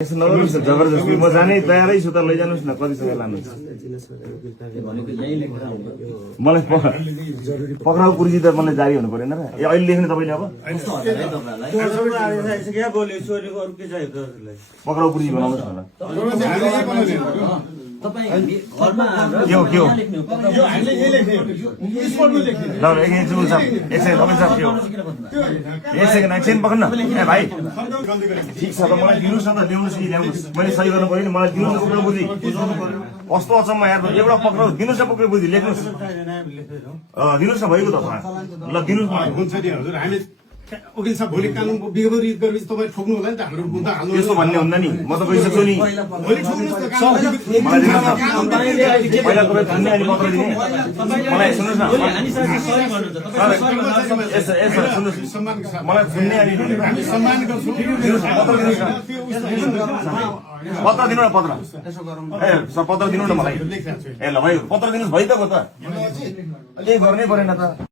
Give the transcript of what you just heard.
नगर्नुहोस् न जबरजस्ती म जानै तयारै छु त लैजानुहोस् न कतिसम्म लानुहुन्छ मलाई पक्राउ कुर्सी त मलाई जारी हुनु परेन र ए अहिले लेख्नु तपाईँले अब पक्राउ कुर्सी बनाउनुहोस् न एकछिन पक्नु ए भाइ ठिक छ त मलाई दिनुहोस् न त ल्याउनुहोस् कि ल्याउनुहोस् मैले सही गर्नु पऱ्यो नि मलाई दिनुहोस् न पक्राउ बुझी कस्तो अचम्म यार एउटा पक्राउ दिनुहोस् न पक्राउ बुझी लेख्नुहोस् दिनुहोस् न भइगयो त ल दिनुहोस् वकिल साहब भोलि कानुनको विपरीत गरेपछि तपाईँ ठोक्नु होला नि त हाम्रो मुद्दा हाल्नु त्यस्तो भन्ने हुन्न नि म त गइसक्छु नि पहिला तपाईँ भन्ने अनि पत्र दिने मलाई सुन्नुहोस् न सुन्नुहोस् मलाई सुन्ने अनि सम्मान गर्छौँ पत्र दिनु न पत्र ए पत्र दिनु न मलाई ए ल भाइ पत्र दिनुहोस् भइ त केही गर्नै परेन त